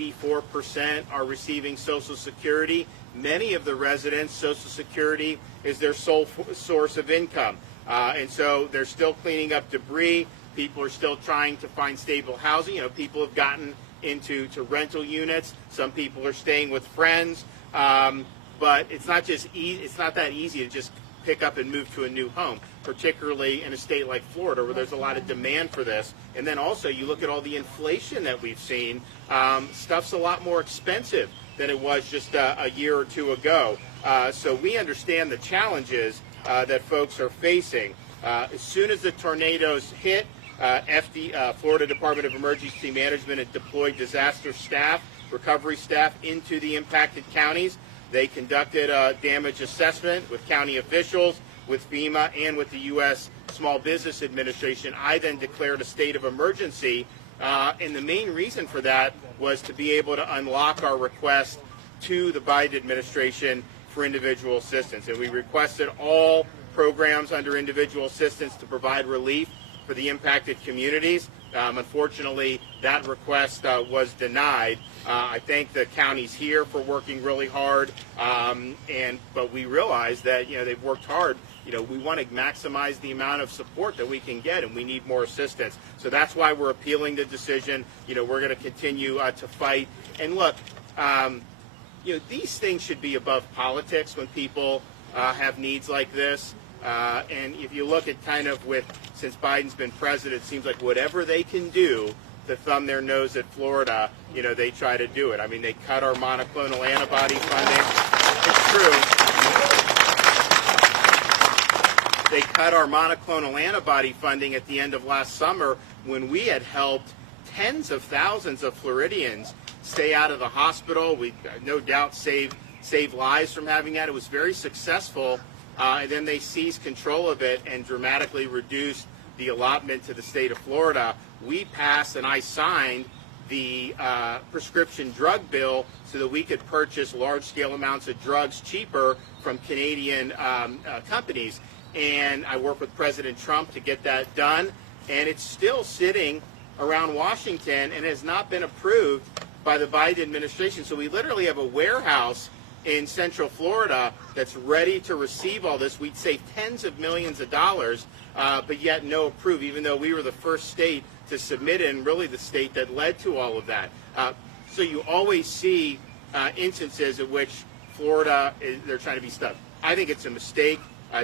84% are receiving Social Security. Many of the residents, Social Security is their sole source of income. And so they're still cleaning up debris. People are still trying to find stable housing. You know, people have gotten into rental units. Some people are staying with friends. But it's not just it's not that easy to just pick up and move to a new home, particularly in a state like Florida where there's a lot of demand for this. And then also you look at all the inflation that we've seen. Stuff's a lot more expensive than it was just a year or two ago. So we understand the challenges that folks are facing. As soon as the tornadoes hit, Florida Department of Emergency Management had deployed disaster staff, recovery staff into the impacted counties. They conducted a damage assessment with county officials, with FEMA, and with the U.S. Small Business Administration. I then declared a state of emergency, and the main reason for that was to be able to unlock our request to the Biden administration for individual assistance. And we requested all programs under individual assistance to provide relief for the impacted communities. Unfortunately, that request was denied. I thank the counties here for working really hard, but we realize that they've worked hard. We want to maximize the amount of support that we can get, and we need more assistance. So that's why we're appealing the decision. We're going to continue to fight. And look, these things should be above politics when people have needs like this. And if you look at since Biden's been president, it seems like whatever they can do to thumb their nose at Florida, they try to do it. I mean, they cut our monoclonal antibody funding. It's true. They cut our monoclonal antibody funding at the end of last summer when we had helped tens of thousands of Floridians stay out of the hospital. We no doubt saved lives from having that. It was very successful. And then they seized control of it and dramatically reduced the allotment to the state of Florida. We passed and I signed the prescription drug bill so that we could purchase large-scale amounts of drugs cheaper from Canadian companies. And I worked with President Trump to get that done. And it's still sitting around Washington and has not been approved by the Biden administration. So we literally have a warehouse in Central Florida that's ready to receive all this. We'd save tens of millions of dollars, but yet no approve, even though we were the first state to submit it and really the state that led to all of that. So you always see instances in which Florida, they're trying to be stuck. I think it's a mistake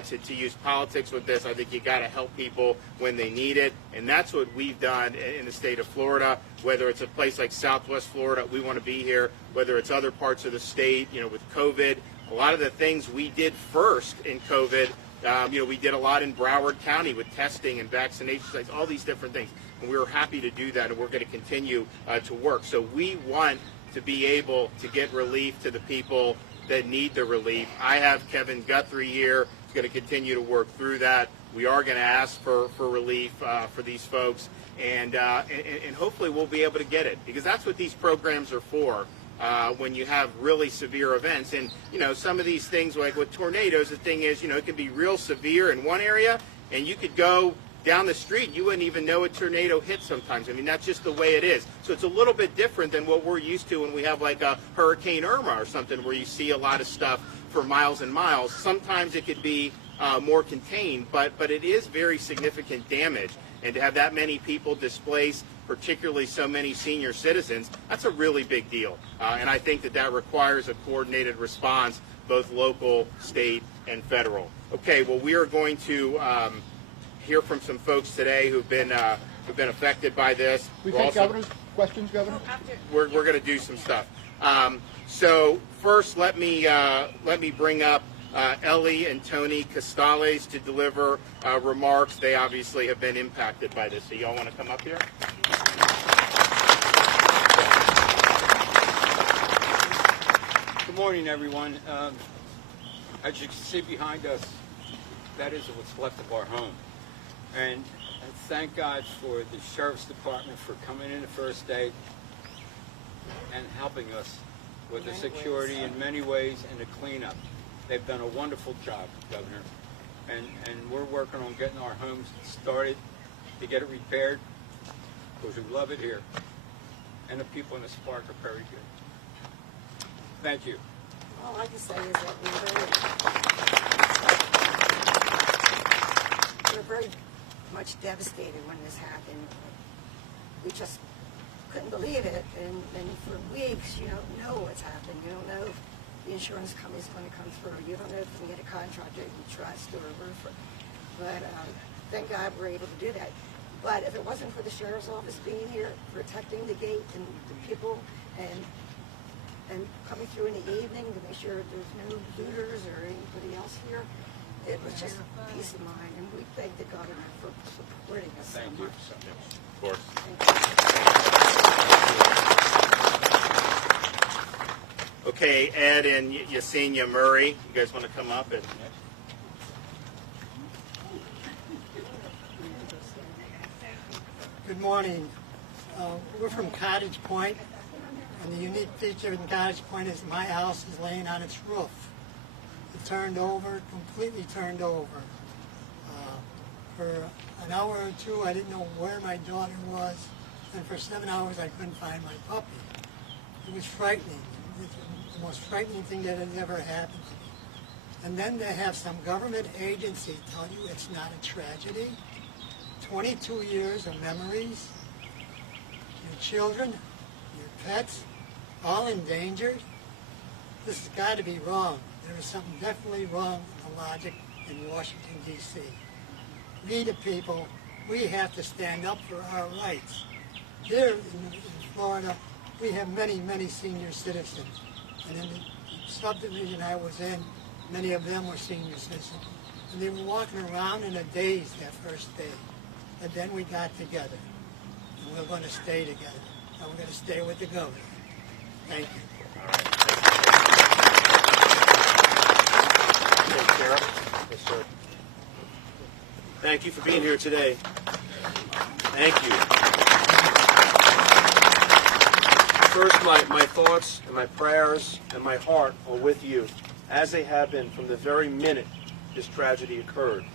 to use politics with this. I think you got to help people when they need it, and that's what we've done in the state of Florida. Whether it's a place like Southwest Florida, we want to be here. Whether it's other parts of the state, with COVID, a lot of the things we did first in COVID. We did a lot in Broward County with testing and vaccination sites, all these different things, and we were happy to do that, and we're going to continue to work. So we want to be able to get relief to the people that need the relief. I have Kevin Guthrie here. Going to continue to work through that. We are going to ask for relief for these folks, and hopefully we'll be able to get it, because that's what these programs are for when you have really severe events. And some of these things, like with tornadoes, the thing is, it can be real severe in one area, and you could go down the street, you wouldn't even know a tornado hit sometimes. I mean, that's just the way it is. So it's a little bit different than what we're used to when we have like a Hurricane Irma or something, where you see a lot of stuff for miles and miles. Sometimes it could be more contained, but it is very significant damage. And to have that many people displaced, particularly so many senior citizens, that's a really big deal. And I think that requires a coordinated response, both local, state, and federal. Okay, well, we are going to hear from some folks today who've been affected by this. We take Governor's questions, Governor? We're going to do some stuff. So first, let me bring up Ellie and Tony Costales to deliver remarks. They obviously have been impacted by this. So y'all want to come up here? Good morning, everyone. As you can see behind us, that is what's left of our home. And thank God for the Sheriff's Department for coming in the first day and helping us with the security in many ways and the cleanup. They've done a wonderful job, Governor. And we're working on getting our homes started to get it repaired, because we love it here. and the people in this park are very good. Thank you. All I can say is that we're very much devastated when this happened. We just couldn't believe it, and for weeks you don't know what's happened. You don't know if the insurance company's going to come through. You don't know if you can get a contractor you trust or a roofer. But thank God we're able to do that. But if it wasn't for the sheriff's office being here, protecting the gate and the people, and coming through in the evening to make sure there's no looters or anybody else here, it was just peace of mind. And we thank the governor for supporting us so much. Of course. Okay, Ed and Yesenia Murray, you guys want to come up and... Good morning. We're from Cottage Point, and the unique feature in Cottage Point is my house is laying on its roof. It turned over, completely turned over. For an hour or two, I didn't know where my daughter was, and for 7 hours, I couldn't find my puppy. It was frightening. It was the most frightening thing that has ever happened to me. And then to have some government agency tell you it's not a tragedy. 22 years of memories, your children, your pets, all endangered. This has got to be wrong. There is something definitely wrong with the logic in Washington, D.C. We the people, we have to stand up for our rights. Here in Florida, we have many, many senior citizens. And in the subdivision I was in, many of them were senior citizens. And they were walking around in a daze that first day. And then we got together, and we're going to stay together, and we're going to stay with the governor. Thank you. Yes, sir. Thank you for being here today. Thank you. First, my thoughts and my prayers and my heart are with you, as they have been from the very minute this tragedy occurred.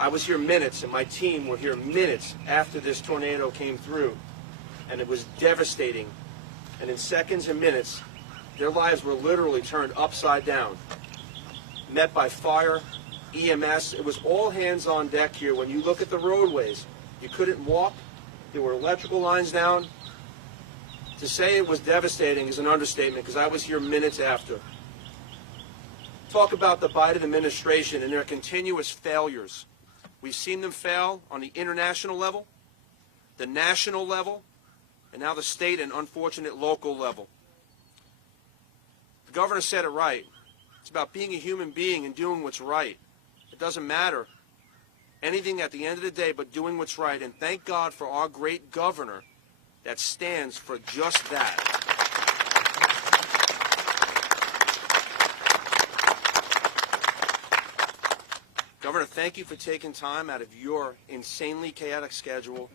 I was here minutes, and my team were here minutes after this tornado came through, and it was devastating. And in seconds and minutes, their lives were literally turned upside down. Met by fire, EMS, it was all hands on deck here. When you look at the roadways, you couldn't walk. There were electrical lines down. To say it was devastating is an understatement, because I was here minutes after. Talk about the Biden administration and their continuous failures. We've seen them fail on the international level, the national level, and now the state and unfortunate local level. The governor said it right. It's about being a human being and doing what's right. It doesn't matter anything at the end of the day but doing what's right. And thank God for our great governor that stands for just that. Governor, thank you for taking time out of your insanely chaotic schedule,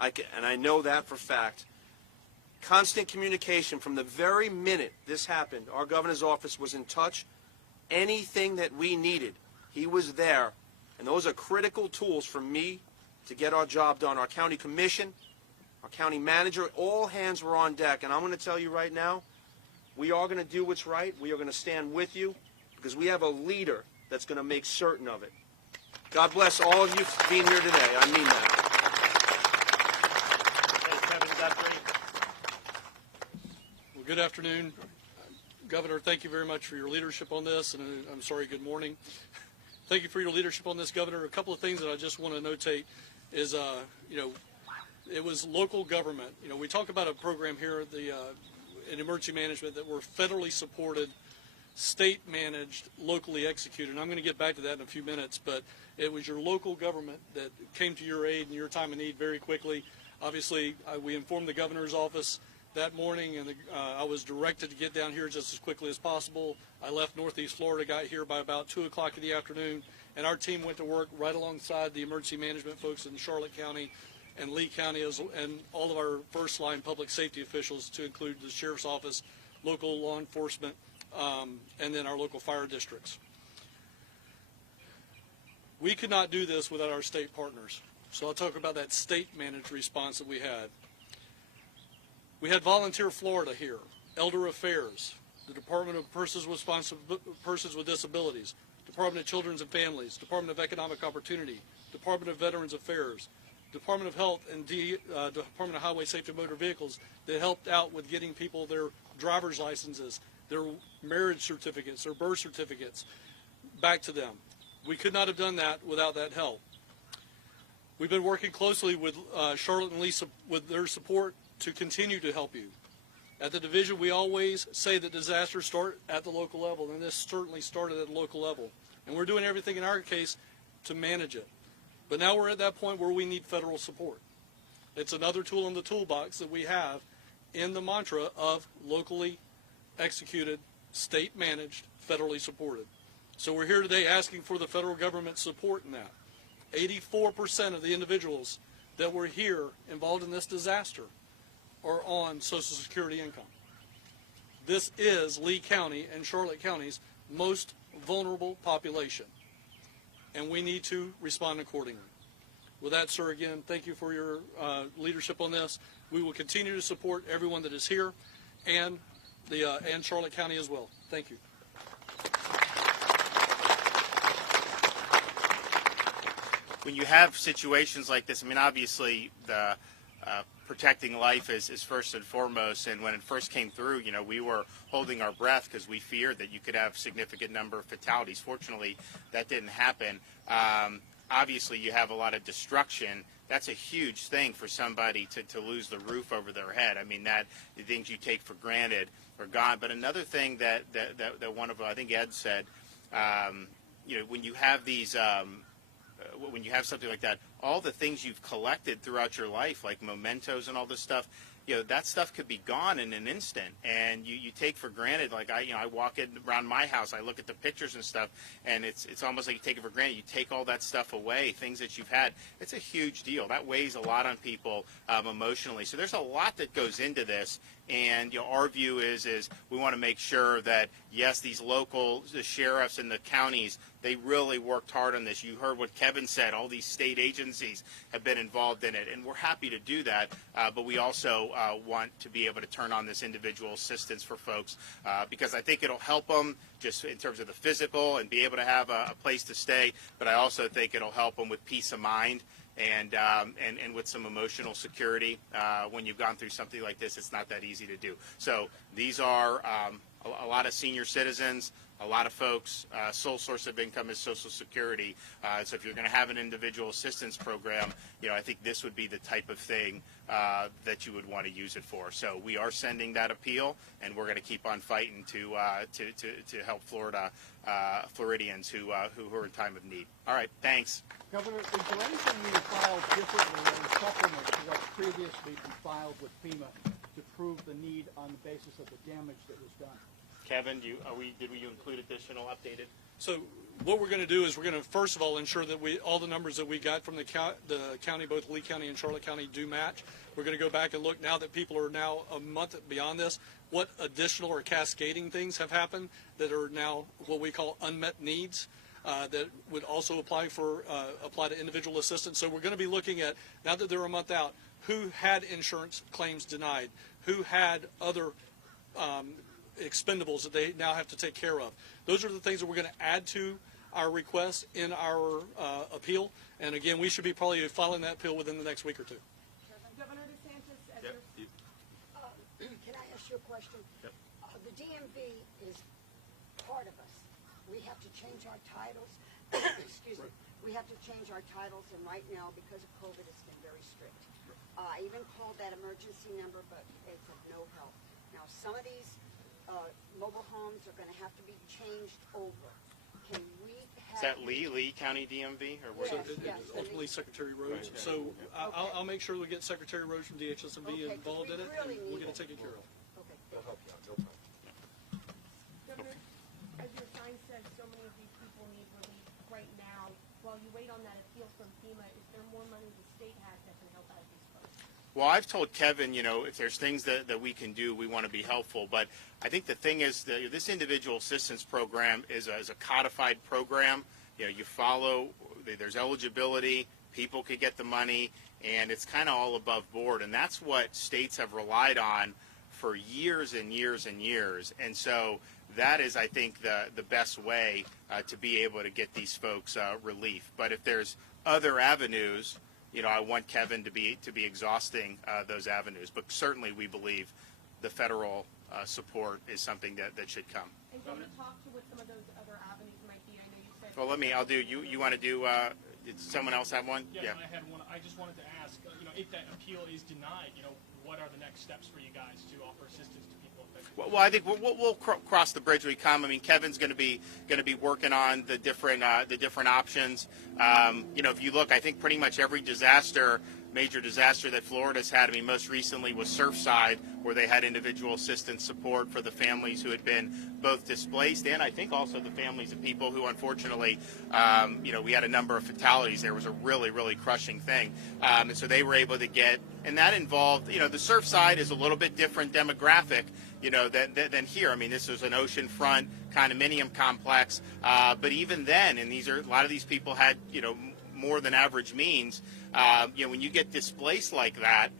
and I know that for fact. Constant communication from the very minute this happened. Our governor's office was in touch. Anything that we needed, he was there. And those are critical tools for me to get our job done. Our county commission, our county manager, all hands were on deck. And I'm going to tell you right now, we are going to do what's right. We are going to stand with you because we have a leader that's going to make certain of it. God bless all of you for being here today. I mean that. Well, good afternoon. Governor, thank you very much for your leadership on this, and I'm sorry, good morning. Thank you for your leadership on this, Governor. A couple of things that I just want to notate is, it was local government. We talk about a program here at in emergency management that we're federally supported, state managed, locally executed. And I'm going to get back to that in a few minutes, but it was your local government that came to your aid in your time of need very quickly. Obviously, we informed the governor's office that morning, and I was directed to get down here just as quickly as possible. I left Northeast Florida, got here by about 2 o'clock in the afternoon, and our team went to work right alongside the emergency management folks in Charlotte County and Lee County, and all of our first-line public safety officials, to include the sheriff's office, local law enforcement, and then our local fire districts. We could not do this without our state partners. So I'll talk about that state-managed response that we had. We had Volunteer Florida here, Elder Affairs, the Department of Persons with Disabilities, Department of Children and Families, Department of Economic Opportunity, Department of Veterans Affairs, Department of Health, and Department of Highway Safety and Motor Vehicles that helped out with getting people their driver's licenses, their marriage certificates, their birth certificates back to them. We could not have done that without that help. We've been working closely with Charlotte and Lisa with their support to continue to help you. At the division, we always say that disasters start at the local level, and this certainly started at the local level. And we're doing everything in our case to manage it. But now we're at that point where we need federal support. It's another tool in the toolbox that we have in the mantra of locally executed, state-managed, federally supported. So we're here today asking for the federal government's support in that. 84% of the individuals that were here involved in this disaster are on Social Security income. This is Lee County and Charlotte County's most vulnerable population, and we need to respond accordingly. With that, sir, again, thank you for your leadership on this. We will continue to support everyone that is here and Charlotte County as well. Thank you. When you have situations like this, I mean, obviously the protecting life is first and foremost. And when it first came through, you know, we were holding our breath because we feared that you could have significant number of fatalities. Fortunately, that didn't happen. Obviously, you have a lot of destruction. That's a huge thing for somebody to lose the roof over their head. I mean, that the things you take for granted are gone. But another thing that one of, I think Ed said, you know, when you have these, when you have something like that, all the things you've collected throughout your life, like mementos and all this stuff, you know, that stuff could be gone in an instant, and you take for granted. Like I walk around my house, I look at the pictures and stuff, and it's almost like you take it for granted. You take all that stuff away, things that you've had. It's a huge deal. That weighs a lot on people emotionally. So there's a lot that goes into this, and you know, our view is we want to make sure that yes, the sheriffs and the counties, they really worked hard on this. You heard what Kevin said. All these state agencies have been involved in it, and we're happy to do that. But we also want to be able to turn on this individual assistance for folks because I think it'll help them just in terms of the physical and be able to have a place to stay. But I also think it'll help them with peace of mind and with some emotional security. When you've gone through something like this, it's not that easy to do. So these are a lot of senior citizens, a lot of folks, sole source of income is Social Security. So if you're going to have an individual assistance program, you know, I think this would be the type of thing that you would want to use it for. So we are sending that appeal, and we're going to keep on fighting to help Floridians who are in time of need. All right, thanks. Governor, is there anything you filed differently or supplement to what's previously been filed with FEMA to prove the need on the basis of the damage that was done? Kevin, did we include additional updated? So what we're going to do is we're going to first of all ensure that all the numbers that we got from the county, both Lee County and Charlotte County, do match. We're going to go back and look now that people are now a month beyond this, what additional or cascading things have happened that are now what we call unmet needs that would also apply to individual assistance. So we're going to be looking at, now that they're a month out, who had insurance claims denied, who had other expendables that they now have to take care of. Those are the things that we're going to add to our request in our appeal. And again, we should be probably filing that appeal within the next week or two. Governor DeSantis, as Yep. Can I ask you a question? Yep. The DMV is part of us. We have to change our titles. Excuse me. We have to change our titles, and right now, because of COVID, it's been very strict. I even called that emergency number, but it's of no help. Now, some of these mobile homes are going to have to be changed over. Can we have... Is that Lee County DMV? Or where? It's ultimately Secretary Rhodes. Right. So I'll make sure we get Secretary Rhodes from DHS&B involved in it, and we'll get it taken care of. Okay. They'll help you out. No problem. Governor, as your sign says, so many of these people need relief right now. While you wait on that appeal from FEMA, is there more money the state has that can help out these folks? Well, I've told Kevin, you know, if there's things that we can do, we want to be helpful. But I think the thing is that this individual assistance program is a codified program. You know, you follow, there's eligibility, people could get the money, and it's kind of all above board, and that's what states have relied on for years and years and years. And so that is, I think, the best way to be able to get these folks relief. But if there's other avenues, I want Kevin to be exhausting those avenues. But certainly we believe the federal support is something that should come. And can you talk to what some of those other avenues might be? I know you said. Well, I'll do. You want to do? Did someone else have one? Yeah, I had one. I just wanted to ask, if that appeal is denied, what are the next steps for you guys to offer assistance to people affected? Well, I think we'll cross the bridge when we come. I mean, Kevin's going to be working on the different options. If you look, I think pretty much every major disaster that Florida's had. I mean, most recently was Surfside, where they had individual assistance support for the families who had been both displaced and I think also the families of people who, unfortunately, we had a number of fatalities. There was a really, really crushing thing, and so they were able to get, and that involved, the Surfside is a little bit different demographic, than here. I mean, this was an oceanfront condominium complex, but even then, and a lot of these people had, more than average means. When you get displaced like that,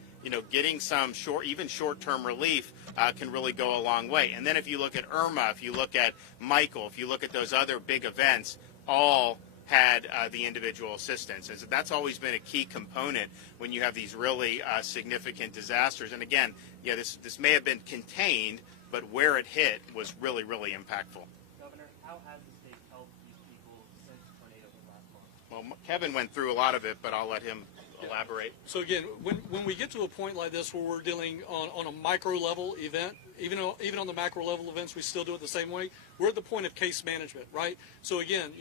getting some short-term relief can really go a long way. And then if you look at Irma, if you look at Michael, if you look at those other big events, all had the individual assistance. And so that's always been a key component when you have these really significant disasters. And again, this may have been contained, but where it hit was really, really impactful. Governor, how has the state helped these people since tornadoes last month? Well, Kevin went through a lot of it, but I'll let him elaborate. So again, when we get to a point like this where we're dealing on a micro level event, even on the macro level events, we still do it the same way. We're at the point of case management, right? So again,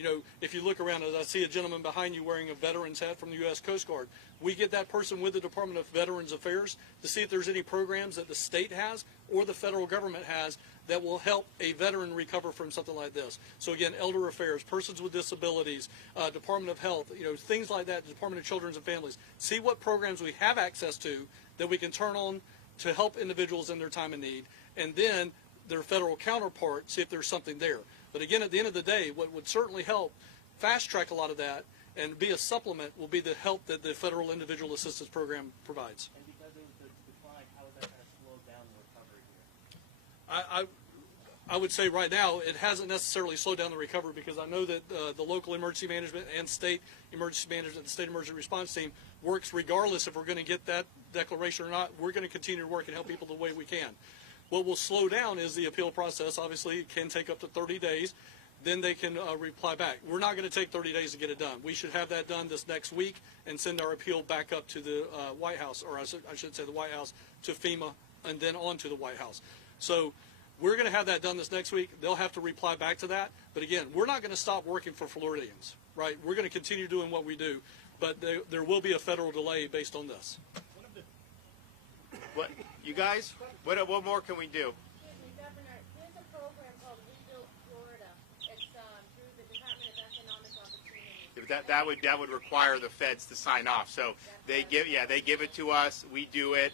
if you look around, as I see a gentleman behind you wearing a veteran's hat from the U.S. Coast Guard, we get that person with the Department of Veterans Affairs to see if there's any programs that the state has or the federal government has that will help a veteran recover from something like this. So again, elder affairs, persons with disabilities, Department of Health, things like that, Department of Children and Families. See what programs we have access to that we can turn on to help individuals in their time of need, and then their federal counterpart, see if there's something there. But again, at the end of the day, what would certainly help fast track a lot of that and be a supplement will be the help that the Federal Individual Assistance Program provides. And because of the decline, how has that kind of slowed down the recovery here? I would say right now it hasn't necessarily slowed down the recovery, because I know that the local emergency management and state emergency management, the state emergency response team works regardless if we're going to get that declaration or not. We're going to continue to work and help people the way we can. What will slow down is the appeal process. Obviously, it can take up to 30 days. Then they can reply back. We're not going to take 30 days to get it done. We should have that done this next week and send our appeal back up to the White House, or I should say the White House, to FEMA, and then on to the White House. So we're going to have that done this next week. They'll have to reply back to that. But again, we're not going to stop working for Floridians, right? We're going to continue doing what we do. But there will be a federal delay based on this. What, you guys? What more can we do? Excuse me, Governor, there's a program called Rebuild Florida. It's through the Department of Economic Opportunity. That would require the feds to sign off. So they give it to us. We do it.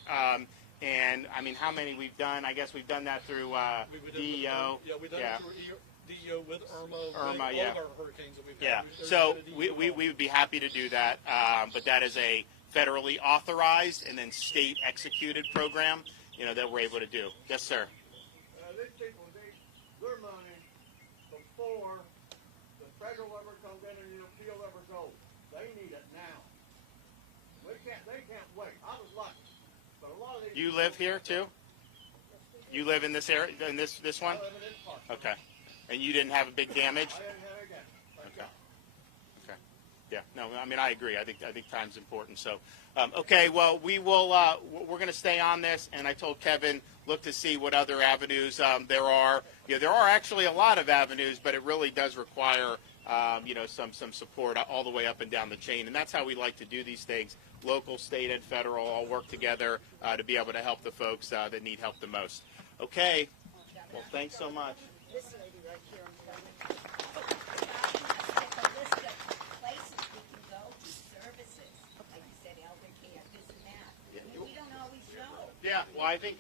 And I mean, how many we've done? I guess we've done that through DEO. Yeah, we've done it through DEO with Irma, all of our hurricanes that we've had. Yeah. So we would be happy to do that. But that is a federally authorized and then state executed program, that we're able to do. Yes, sir. These people need their money before the federal ever comes in and the appeal ever goes. They need it now. They can't wait. I was lucky, but a lot of these. You live here too? You live in this area, in this one? I live in this part. Okay. And you didn't have a big damage? I didn't have again. Okay. Okay. Yeah. No, I mean, I agree. I think time's important. So, okay. Well, we will. We're going to stay on this, and I told Kevin, look to see what other avenues there are. There are actually a lot of avenues, but it really does require, some support all the way up and down the chain, and that's how we like to do these things. Local, state, and federal all work together to be able to help the folks that need help the most. Okay. Well, thanks so much. This lady right here, I'm telling you. A list of places we can go to, services, like you said, elder care, this and that. Yeah. We don't always know. Yeah. Yeah, well, I think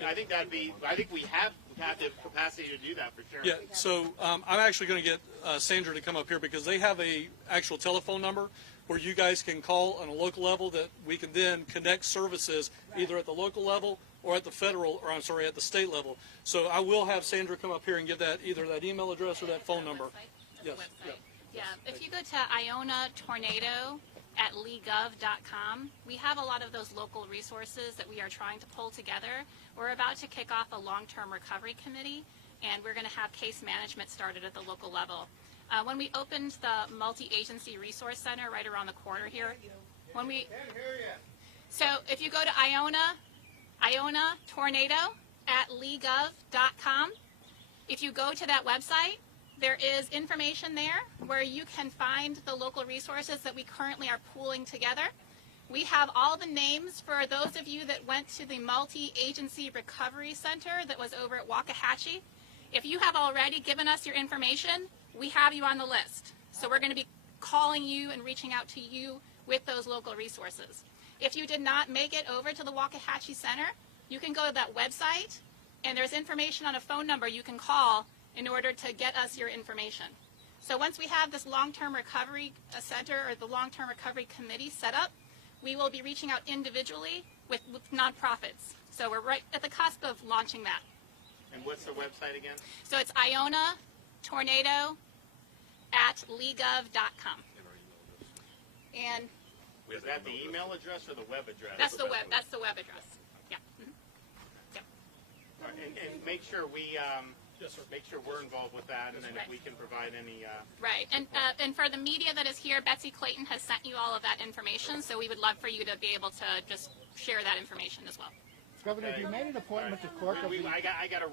we have the capacity to do that for sure. Yeah, so I'm actually going to get Sandra to come up here because they have a actual telephone number where you guys can call on a local level that we can then connect services either at the local level or at the federal, or I'm sorry, at the state level. So I will have Sandra come up here and give that either that email address or that phone number. Yes. Yeah, if you go to Iona Tornado at legov.com, we have a lot of those local resources that we are trying to pull together. We're about to kick off a long-term recovery committee, and we're going to have case management started at the local level. When we opened the multi-agency resource center right around the corner here, so if you go to Iona Tornado at legov.com, if you go to that website, there is information there where you can find the local resources that we currently are pooling together. We have all the names for those of you that went to the multi-agency recovery center that was over at Waxahachie. If you have already given us your information, we have you on the list. So we're going to be calling you and reaching out to you with those local resources. If you did not make it over to the Waxahachie Center, you can go to that website, and there's information on a phone number you can call in order to get us your information. So once we have this long-term recovery center or the long-term recovery committee set up, we will be reaching out individually with nonprofits. So we're right at the cusp of launching that. And what's the website again? So it's Iona Tornado at legov.com. And Is that the email address or the web address? that's the web address. Yeah. Mm-hmm. Yep. All right, and make sure make sure we're involved with that, and then if we can provide any. Right, and for the media that is here, Betsy Clayton has sent you all of that information, so we would love for you to be able to just share that information as well. Governor, have you made an appointment to clerk of the... I got